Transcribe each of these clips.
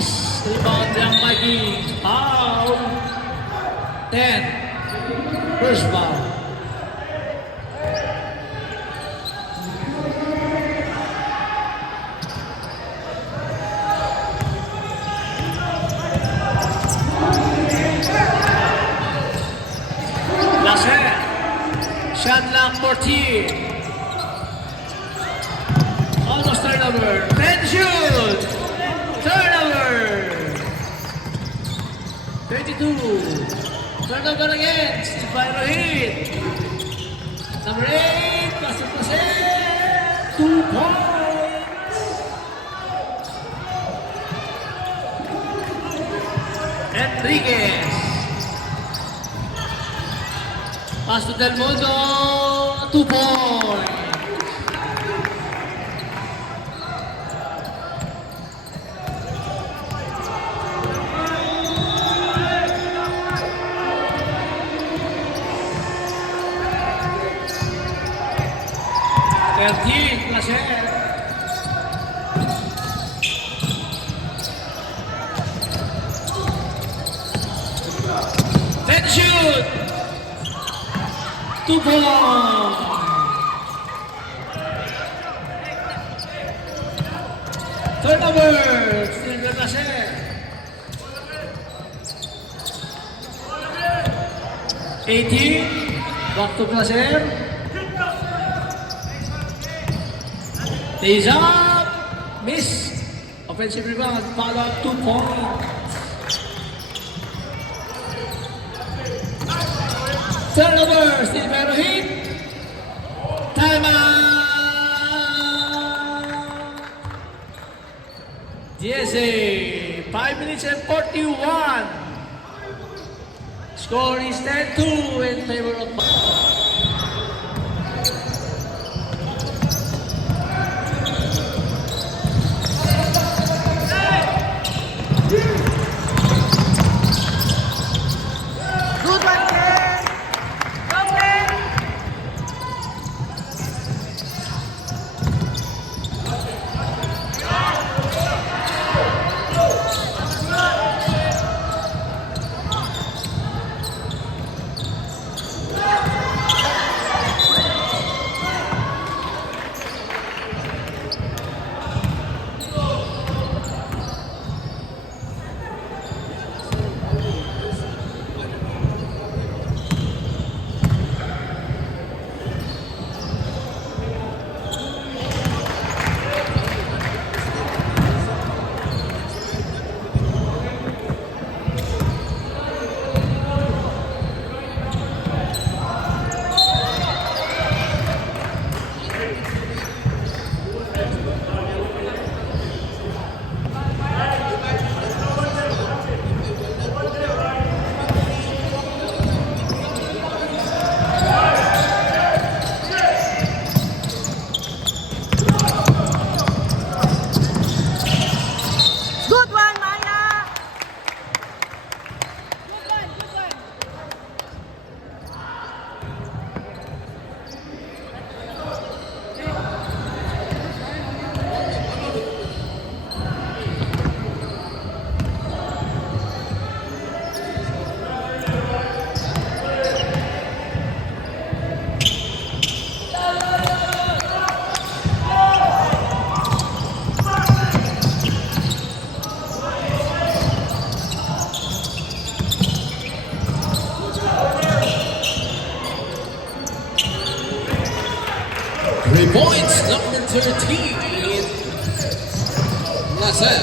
Miss. Rebound yang Mikey. Foul. 10. First foul. Laser. Shot clock 14. Almost turnover. 10 shoot. Turnover. 22. Turnover again. Steve Byro hit. Number 8. Pasok na siya. 2 points. Enriquez. Pass to Del Mundo. 2 points. Placer. Then shoot. 2 points. Turnover. Still Placer. 18. Back to Placer. Stays up. Miss. Offensive rebound. Follow up 2 points. Turnover. Still Byro hit. Timeout. DSA. 5 minutes and 41. Score is 10-2 in favor of Good one, Maya! 3 points, number 13. Laser.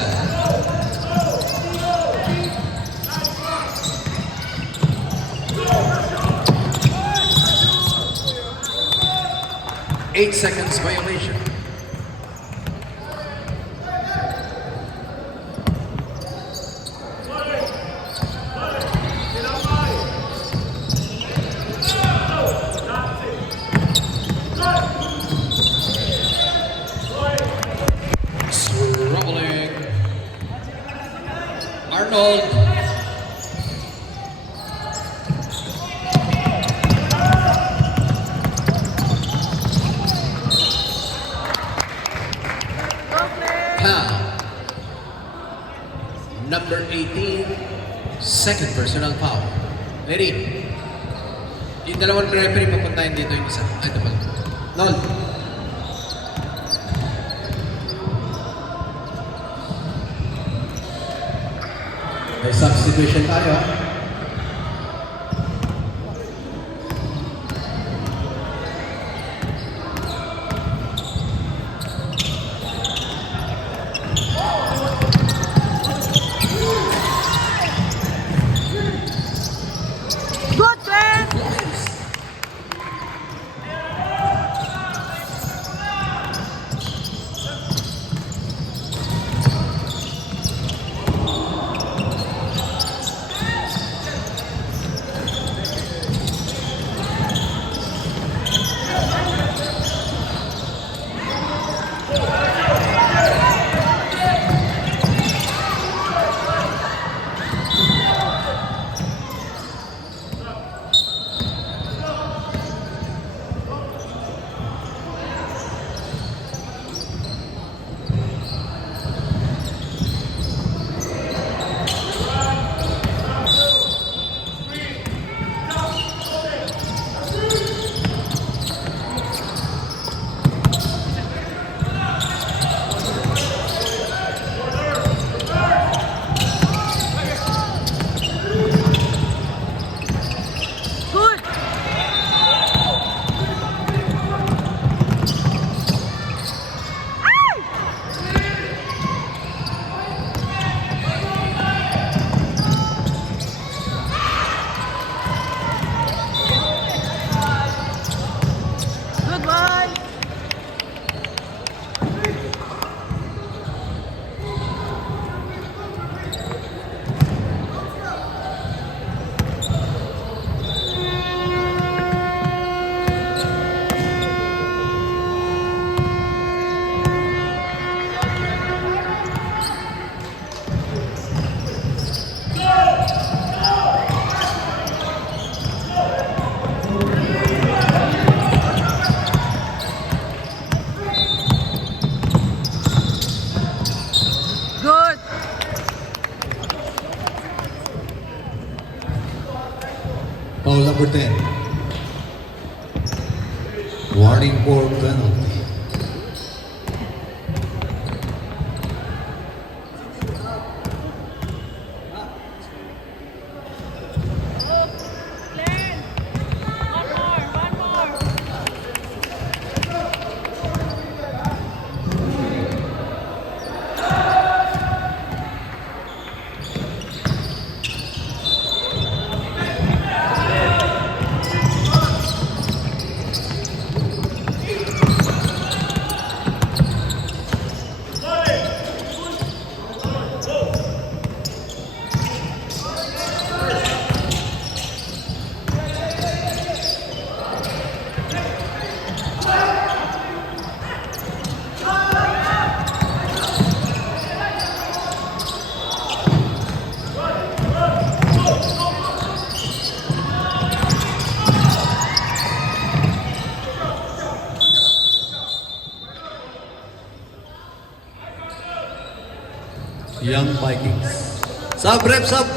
Eight seconds violation. Struggling. Arnold. Pow. number 18, second personal foul. Ready? Yung dalawang referee papuntahin dito yung isa. Ay, ito pala. Nol. May substitution tayo. Good, Trent! Good! Ay! Good boy! Good! Foul number 10. Warning for penalty. Glenn! One more! Young Vikings. Sub, rep, sub.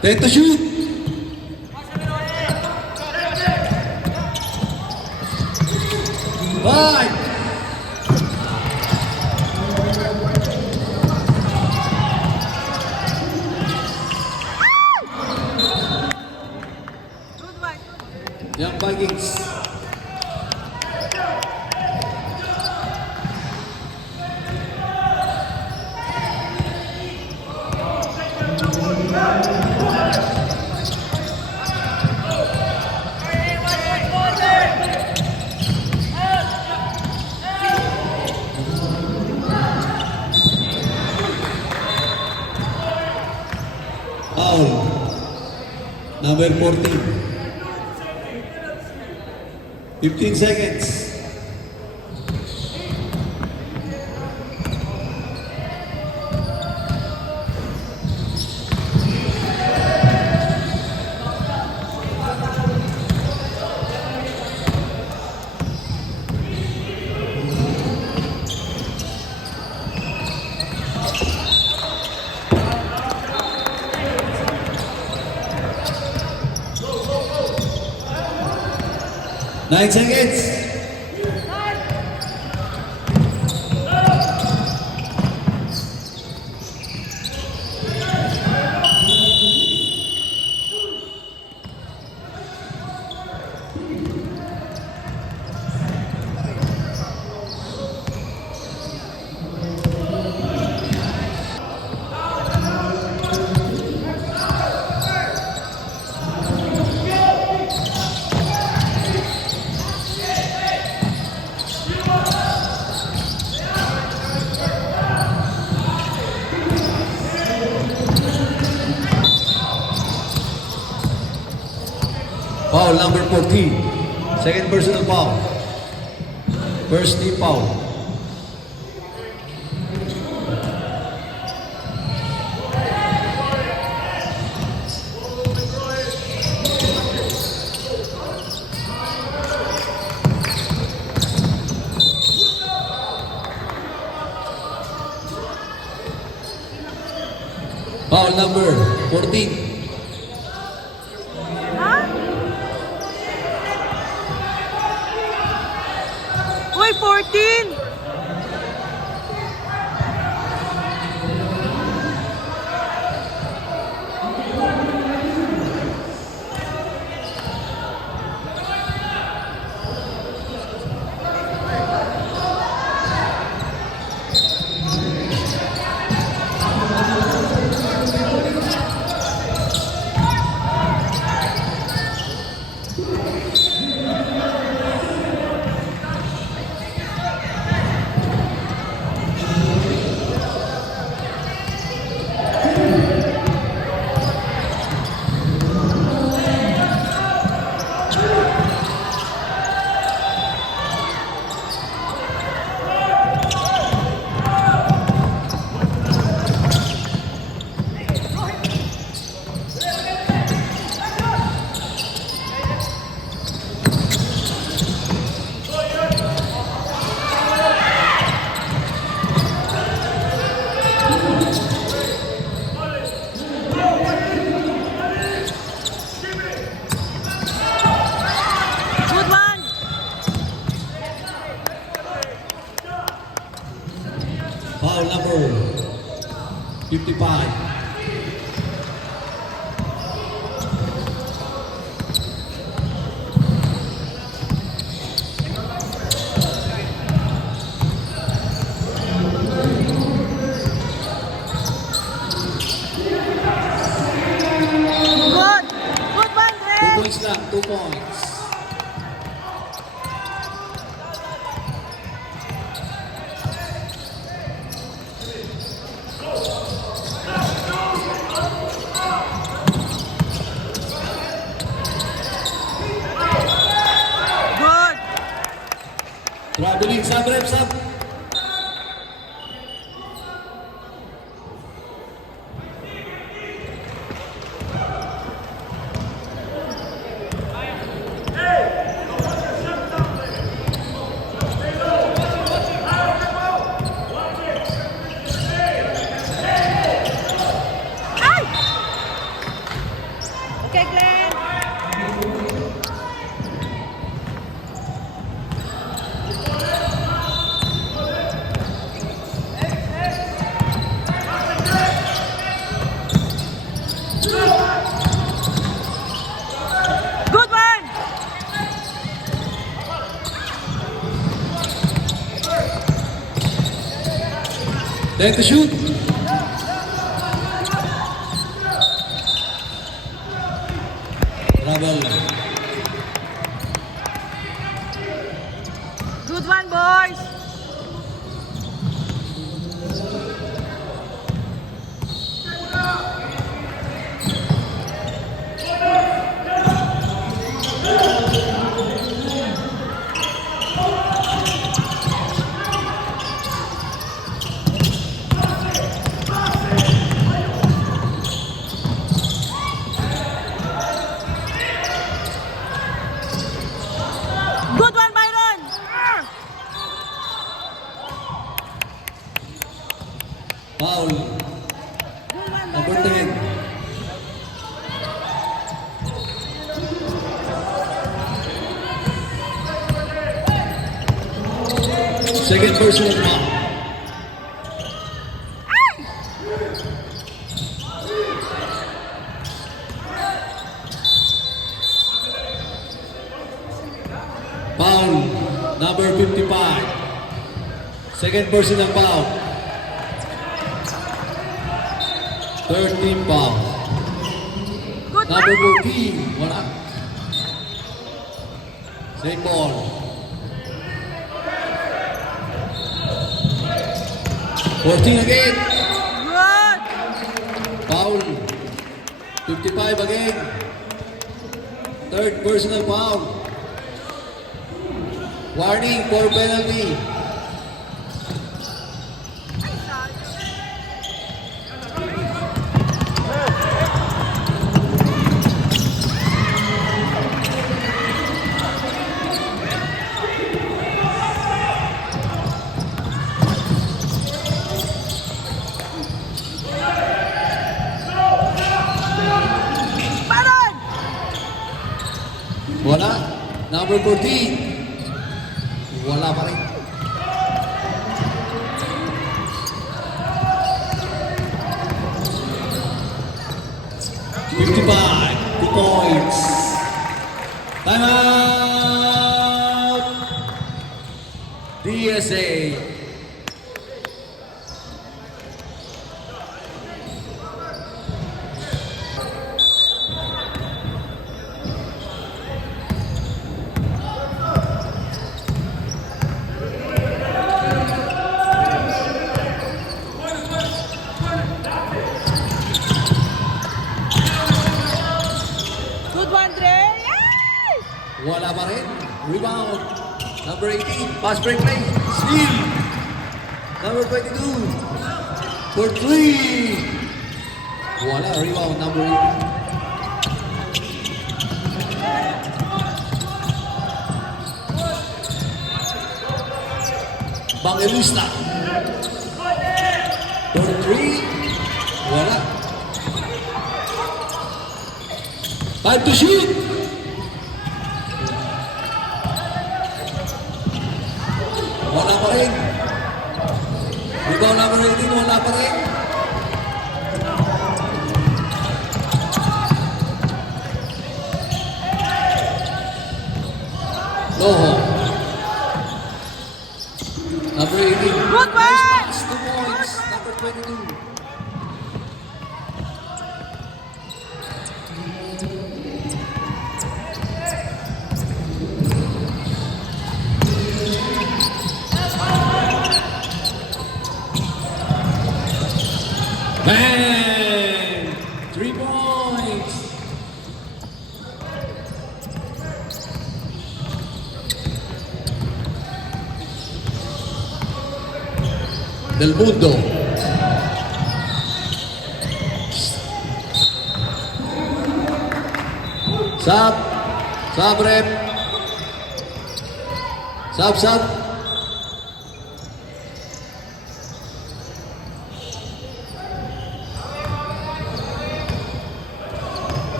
Take the shoot. Bye. Good one! Young Vikings. Foul. Number 14. 15 seconds. 9 seconds. Foul number 14. Second personal foul. First team foul. Foul number 14. Uy, 14! Good one! Foul number 55. Good! Good one, 2 Red! points lang, 2 points. Good! Traveling, sub rep, sub. Ay! Okay, Glenn! Good one! Time to shoot. Travel. Good one, boys! Second personal foul. Foul number 55. Second personal foul. 13 foul. Good Number one. 14. Wala. Same ball. 14 again. Good. Foul. 55 again. Third personal foul. Warning for penalty. Baron. Wala. Number 14. Wala pa rin. $55. 2 points. Time out. DSA. Good one, Dre. Yay! Wala pa rin. Rebound. Number 18. Pass break play. Steal. Number 22. For 3. Wala. Rebound. Number 8. Bangelista. For 3. Wala. Time to shoot. Wala pa rin. Rebound number 18, wala pa rin. Loho. Number 18. Good Nice one. pass, 2 points. Number 22. Bang! 3 points. Del Mundo. Sub. Sub rep. Sub, sub.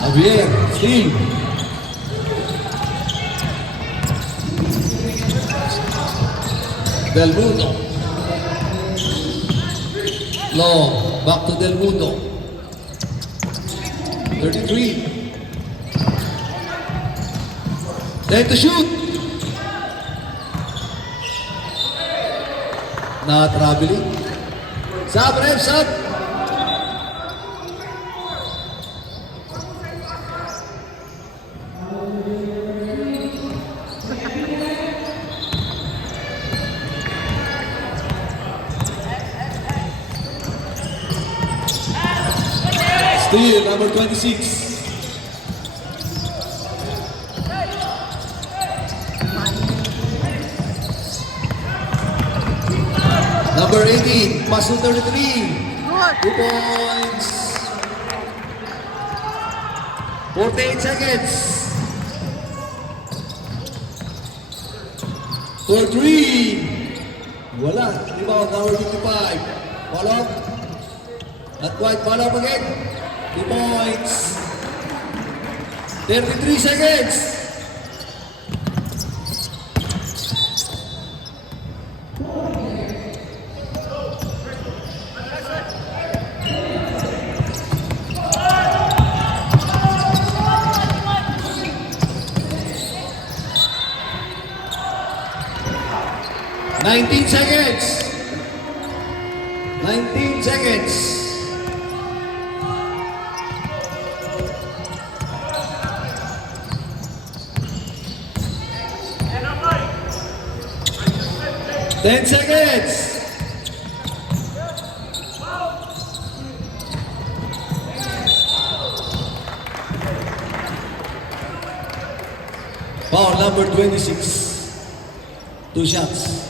Javier, Steve. Del Mundo. Long, back to Del Mundo. 33. Time to shoot. Not traveling. Sub, ref, sub. Steal, number 26. Number 18, pass to 33. Good. 2 points. 48 seconds. For 3. Wala. Rebound, number 55. Follow up. Not quite. Follow up again. 2 points. 33 seconds. Nineteen seconds. 19 seconds. Ten seconds. Foul number 26. 2 shots.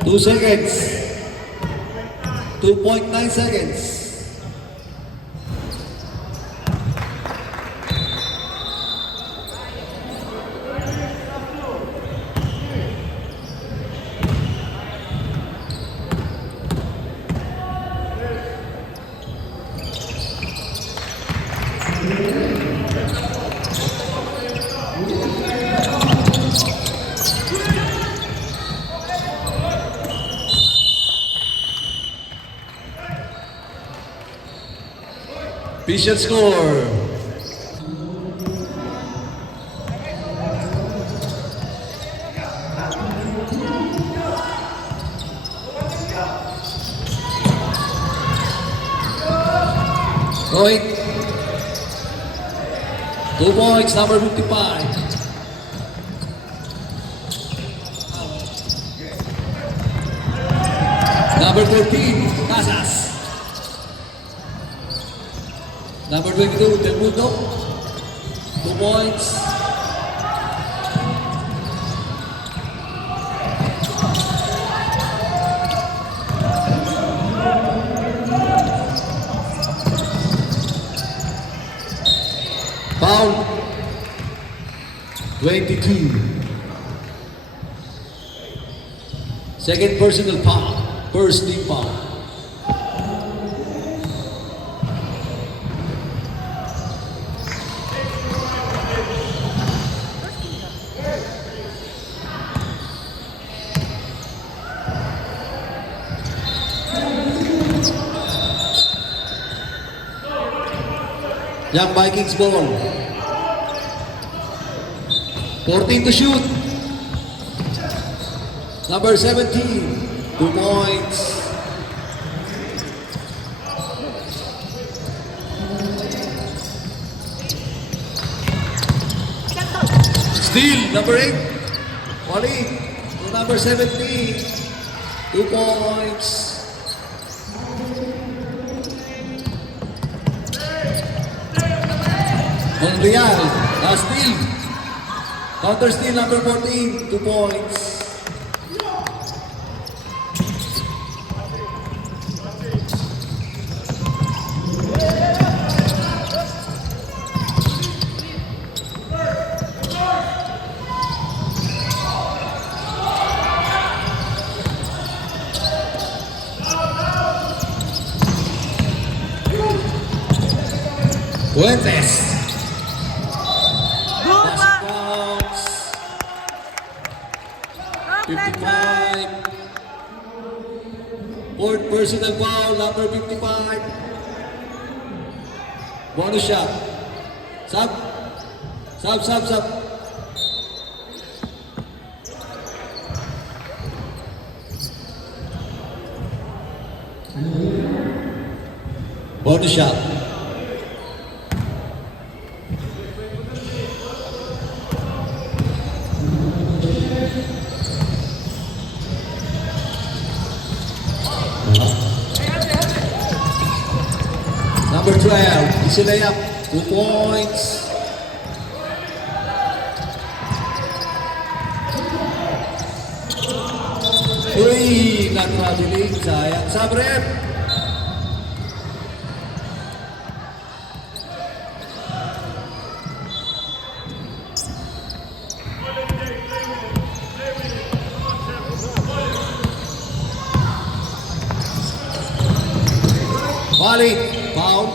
2 seconds. 2.9 seconds. Official score. Rohit. 2 points, number 55. Number 14, Casas. Number 22, Del Mundo. 2 points. Foul. 22. Second personal foul. First team foul. Young Vikings ball. 14 to shoot. Number 17. 2 points. Steal. Number 8. Wally. To number 17. 2 points. Monreal, steal. Counter steal number 14, 2 points. Fuentes. Good one. Bounce. Go, Fletcher. 55. Fourth personal foul, number 55. Bonus shot. Sub. Sub. Bonus shot. Number 12, easy layup, 2 points. Uy, not traveling, sayang. Sabrep. Balik, foul.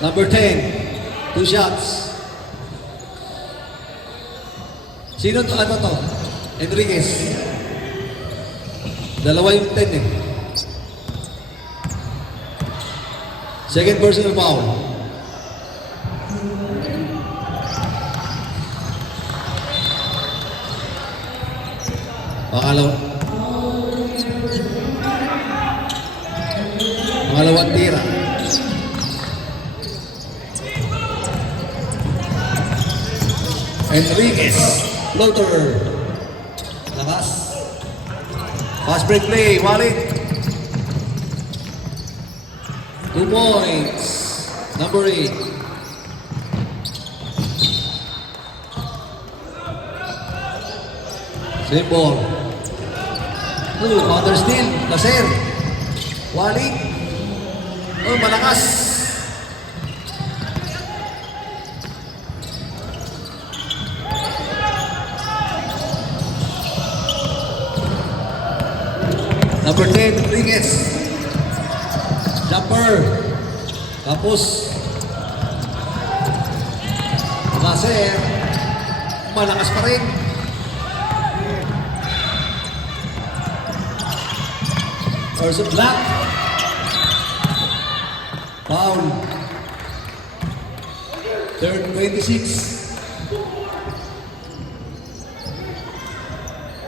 Number 10. 2 shots. Sino to? Ano to? Enriquez. Dalawa yung 10 eh. Second personal foul. Pangalawang tira. Enriquez. Floater. Lakas. Fast break play. Walid. 2 points. Number 8. Same ball. Counter steal. Laser. Walid. Malakas. Number 10, Enriquez. Jumper. Tapos, Laser. Malakas pa rin. Person black. Foul. Third 26.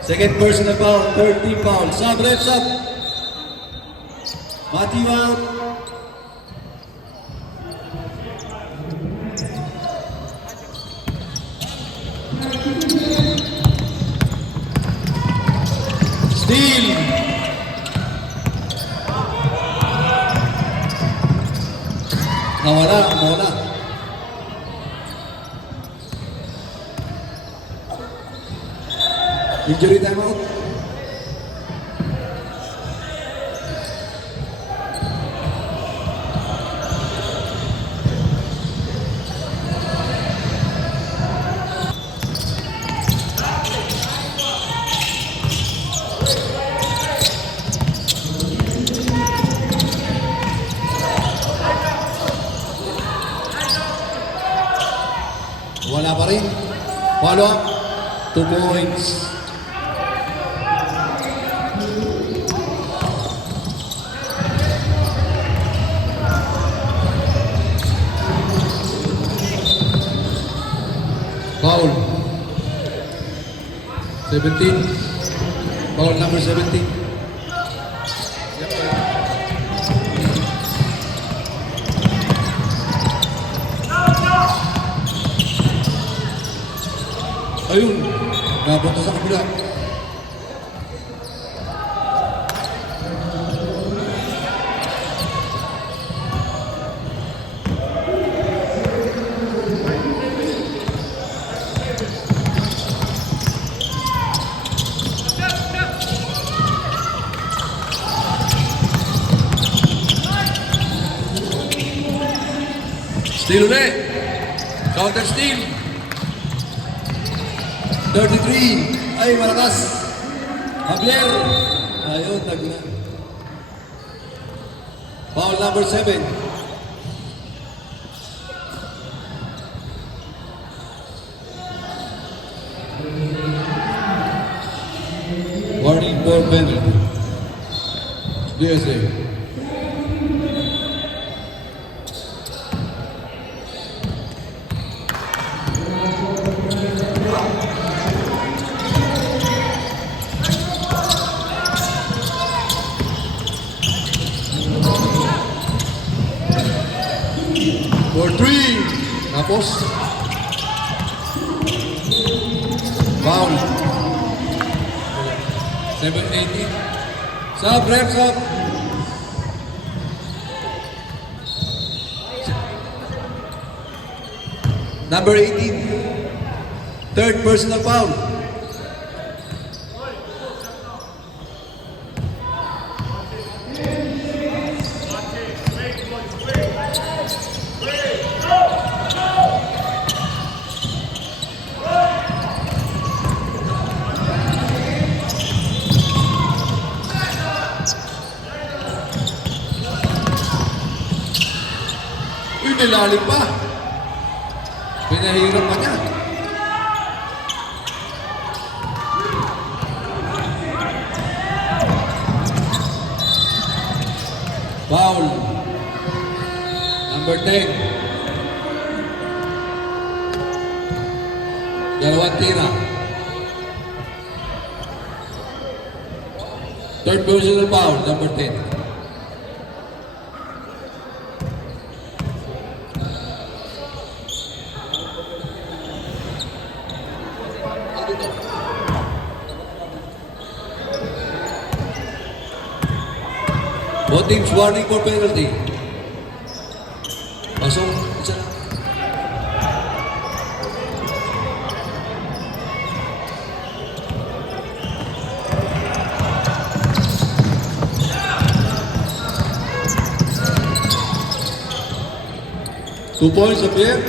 Second personal foul, third team foul. Sub, ref, sub. Matthew out. Steal. Nawala. Injury timeout. Wala pa rin. Follow up. 2 points. Foul. 17. Foul number 17. Ayun, napunta sa kabila. Steal ulit. Counter steal. 33. Ay, malakas. Javier. Ayun, tagna. Foul number 7. Warning for penalty. DSA. For 3. Tapos. Foul. 7-18. Sub, ref, sub. Number 18. Third personal foul. nilalim pa. Pinahirap pa niya. Foul. Number 10. Dalawang tira. Third personal foul, number 10. Both teams warning for penalty. Pasok. Isa lang. Two points up here.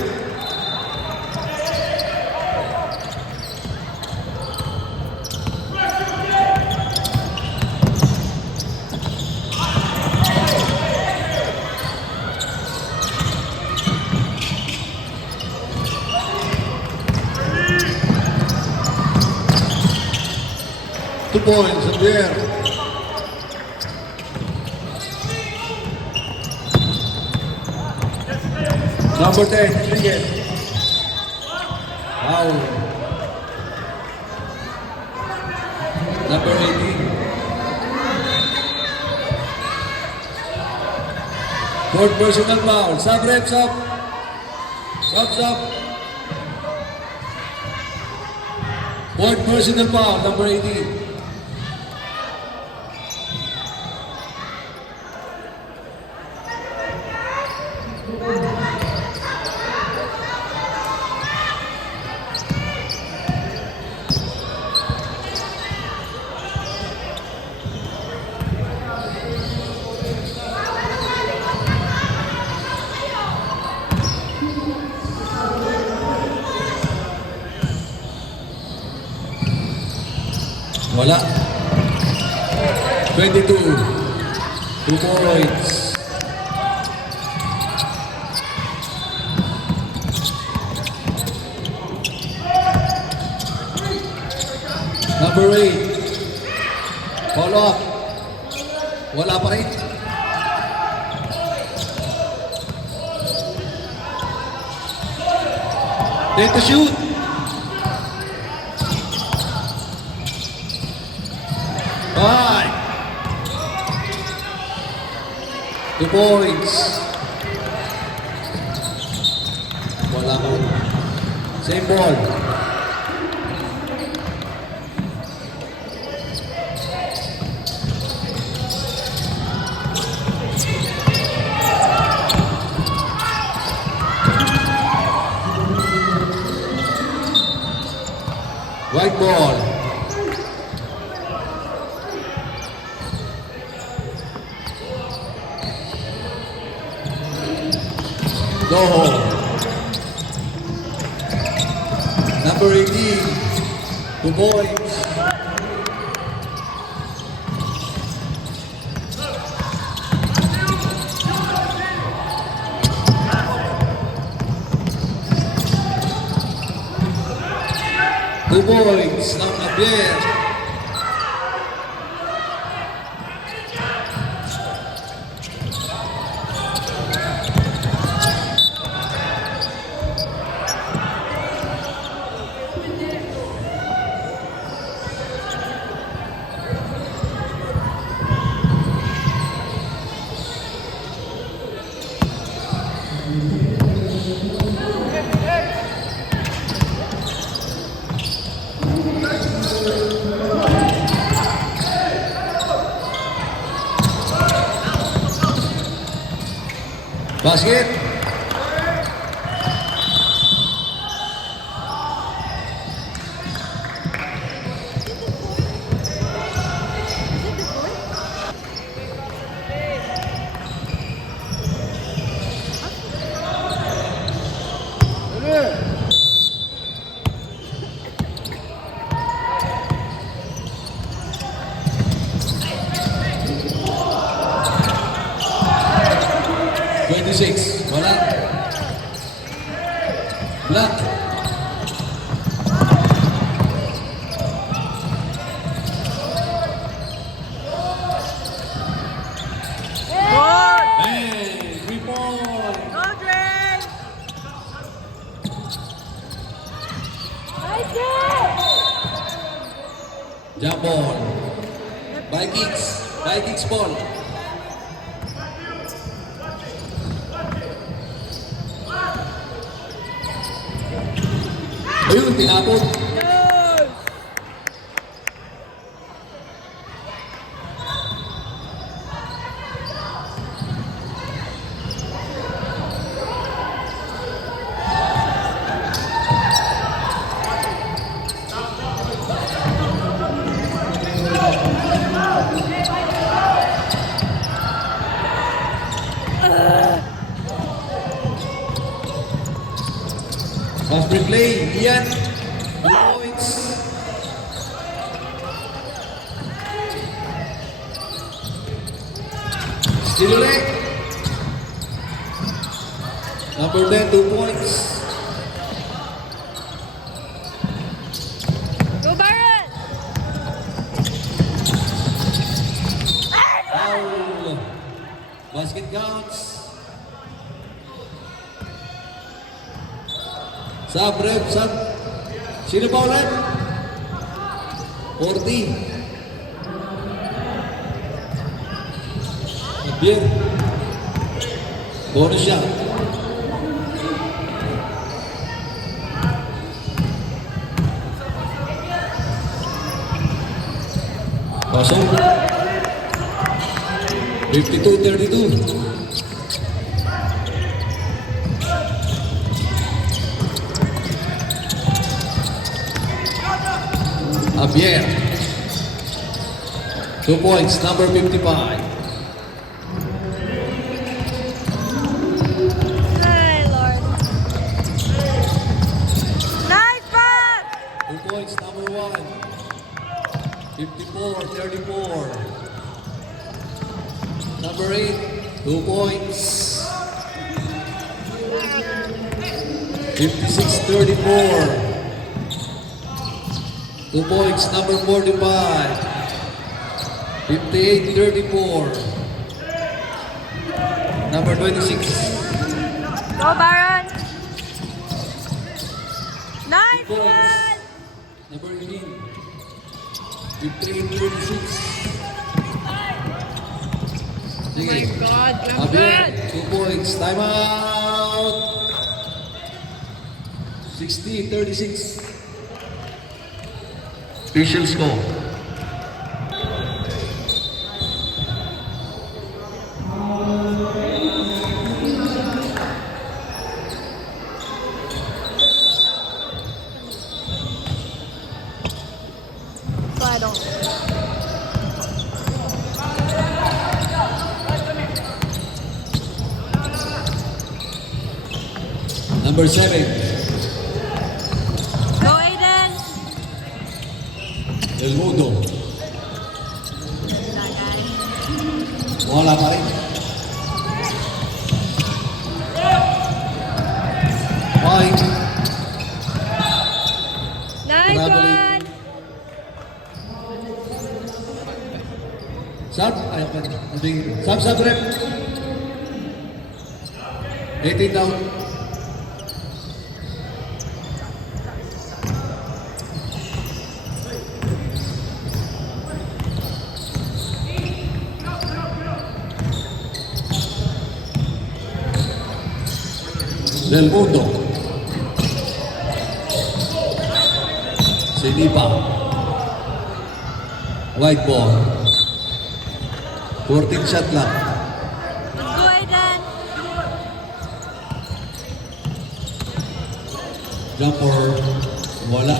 Two points up here. Number 10, Rodriguez. Foul. Number 18. Fourth personal foul. Sub reps up. Subs up. Fourth personal foul, number 18. Wala. 22. 2 points. Number 8. Follow up. Wala pa rin. Take the shoot. Five. 2 points. Wala pa rin. Same ball. White ball. Go home. Number 18. 2 points. Two points ng Javier. Basket. Six. Wala. Jump ball. Vikings ball. Ayun, tinapon. Fast break play, Ian. 2 points. Still ulit. Number 10, 2 points. Go Baron! Foul. Basket counts. Sub, rep, sub. Sino pa ulit? 40. Javier. Bonus shot. Pasok. 52-32. Javier. 2 points, number 55. Ay, Lord. Nice pass! 2 points, number 1. 54-34. Number 8, 2 points. 56-34. 2 points, number 45. 58-34. Number 26. Go Baron! Nice Points. one! Number 18. 58-36. Sige. God, Javier, 2 points. Time out. 60-36. Official score. So I don't. Number 7. Go Aiden! El Mundo. That guy. Wala pa rin. 5. Nice Traveling. one! Sub. Ayaw pa rin. Sub, rep. 18 down. Del Mundo. Sinipa. White ball. 14 shot lang. Go Aiden! Jumper. Wala.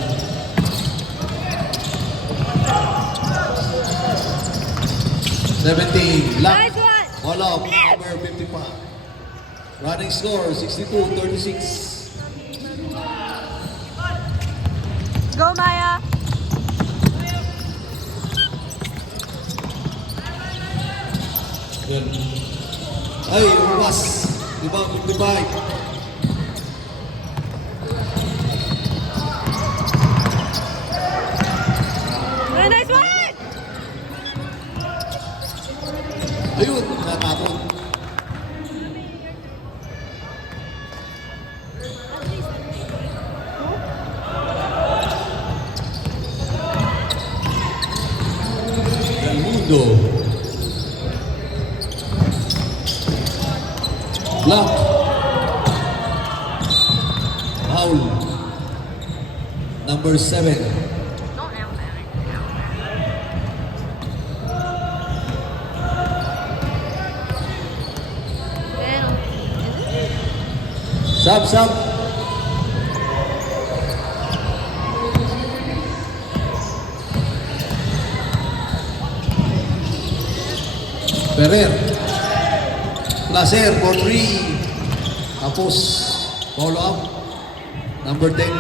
Seventeen. Nice Lang. one! Wala. Number 55. Running score 62-36. Go Maya! Yan. Ay, umas. Diba, 55. Nice one! Ayun, natapon. go. Block. Foul. Number 7. Sub. Ferrer. Placer for 3. Tapos, follow up. Number 10.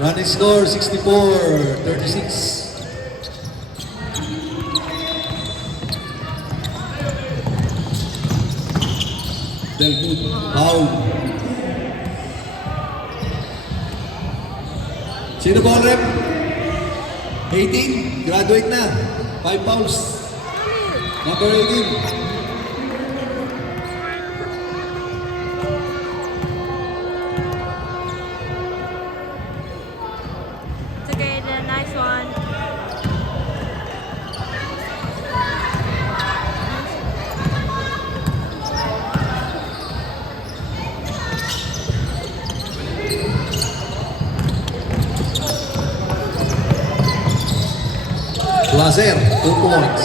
Running score, 64-36. Delwood, foul. Sino ba ang rep? 18, graduate na. 5 fouls. Number 18. It's okay, then. Nice one. Placer, 2 points.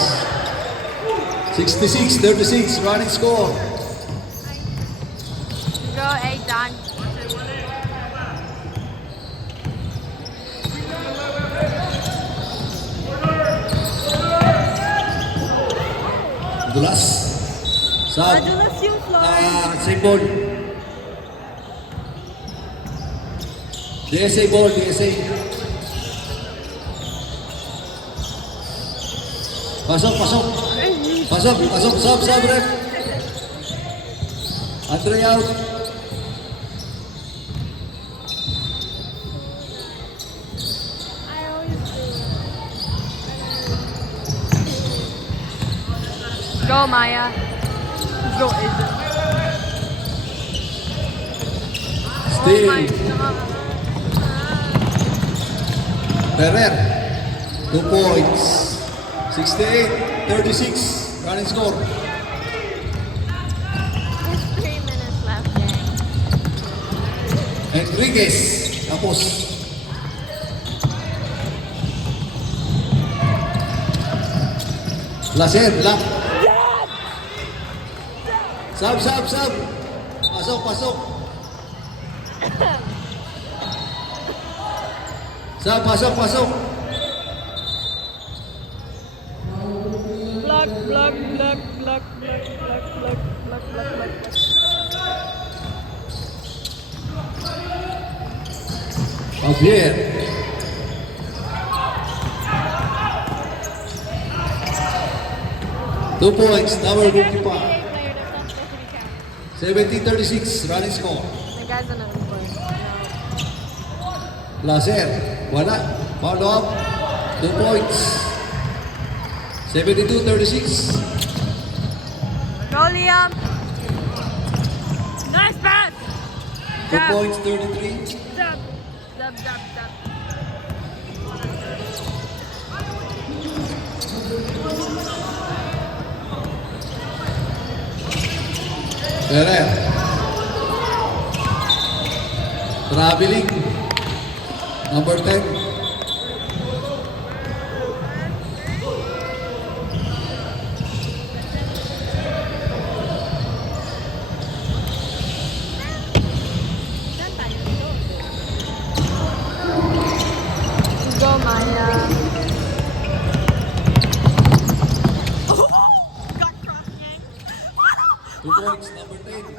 66-36, running score. Go, Aidan. Dulas. Sub. Madulas yung floor. Same ball. DSA ball, DSA. Pasok. Sub, rep. Andre out. I always do. Go, Maya. Go, Aidan. Still. Oh my God. Ferrer. 2 points. 68-36, running score. There's 3 minutes left, gang. Enriquez. Tapos. Placer, block. Sub. Pasok. Sub, pasok. Block. Javier. Two points, number 55. 70-36, running score. The guy's on another board. Placer, wala. Follow up, 2 points. 72-36. Go, Liam. Nice pass. 2 points, 33. Dub. Ferrer. Traveling. Number 10. Go, Maya. 2 points, number 10.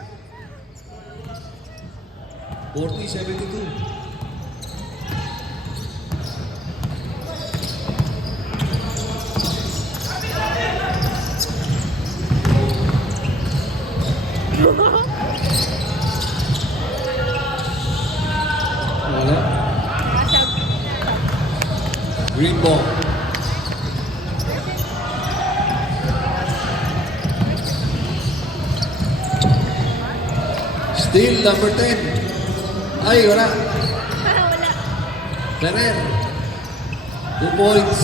40-72. Wala. Green ball. Still number 10. Ay, wala. Wala. Ferrer. 2 points.